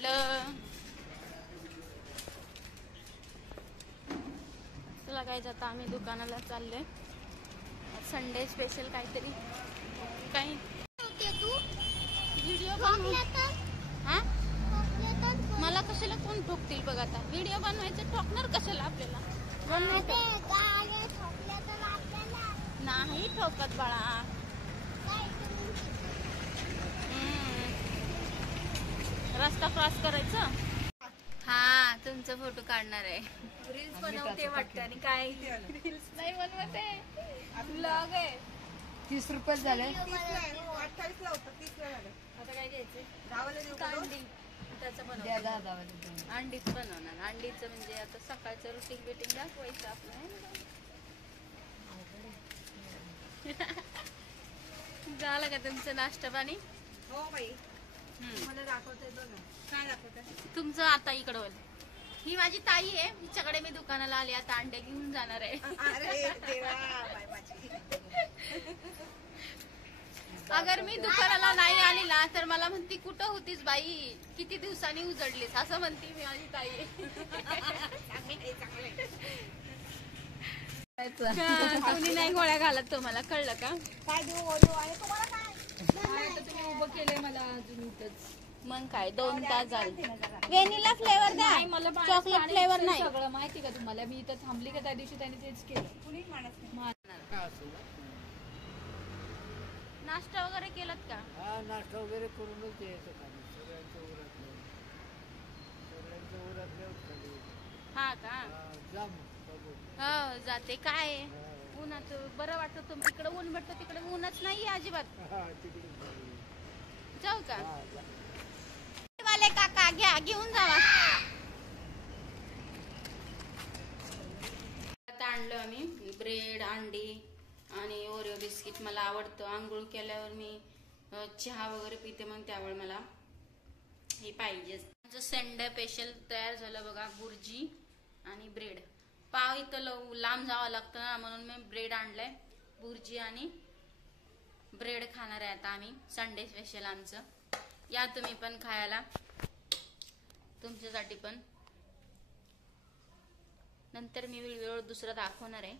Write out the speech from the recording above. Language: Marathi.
म्हटलं तुला काय जाता आम्ही दुकानाला चाललोय. संडे स्पेशल काहीतरी काही तू व्हिडिओ मला कशाला कोण ठोकतील बघ. आता व्हिडिओ बनवायचं ठोकणार कशाला आपल्याला. नाही ठोकत बाळा. रस्ता क्रॉस करायचं. हा तुमचा फोटो काढणार आहे. रील्स बनवते वाटतं. आणि काय रील्स नाही बनवत आहे, ब्लॉग आहे. 30 रुपये झाले. 28 ला होतं, 30 ला झालं. आता काय घ्यायचं. गावाला देऊ का? अंडी त्याचं बनवणार. अंडीच बनवणार. अंडीचं म्हणजे आता सकाळचं रुटीन बिटिंग दाखवायचं आपलं. झालं का तुमचं नाश्ता पाणी? हो बाई. मला दाखवते बघा. काय दाखवते तुमचं आता इकडं होईल. ही माझी ताई आहे. हिच्याकडे मी दुकानाला आली. आता अंडे घेऊन जाणार आहे. अरे देवा बाय माझी. अगर मी दुकानाला नाही आली ना तर मला म्हणती कुठं होतीस बाई, किती दिवसांनी उजडलीस असं म्हणती मी माझी ताई. कोणी नाही गोळ्या घालत. तो मला कळलं का? काय देऊ ओलो आहे तुम्हाला? काय तुम्ही उभं केलंय मला अजून इथंच. मग काय 2 तास झाले. व्हॅनिला फ्लेवर द्या, मला चॉकलेट फ्लेवर नाही. सगळं माहिती का तुम्हाला. मी इथं थांबली का त्या दिवशी त्याने तेच केलं. कुणी माणूस नाही. नाश्ता वगैरे केलात का? हा नाश्ता वगैरे करूनच यायचं का सगळ्यांच्या उरातले हा का? जा मग. हो जाते. काय उन्हात बरं वाटतं. तुम तिकडे ऊन भेटतं, तिकडे ऊनच नाही अजिबात. जाऊ का? वाले काका घ्या, घेऊन जावा. आता आणलं आम्ही ब्रेड, अंडी आणि ओरिओ बिस्किट. मला आवडतं. आंघोळ केल्यावर मी चहा वगैरे पिते, मग त्यावेळी मला हे पाहिजेच. संडे स्पेशल तयार झालं बघा. बुर्जी आणि ब्रेड. पाव इथं लांब जावं लागतं ना, म्हणून मी ब्रेड आणलंय. बुर्जी आणि ब्रेड खाणार आहे आता आम्ही. संडे स्पेशल आमचं. या तुम्ही पण खायला, तुमच्यासाठी पण. नंतर मी व्हिडिओ दुसरा दाखवणार आहे.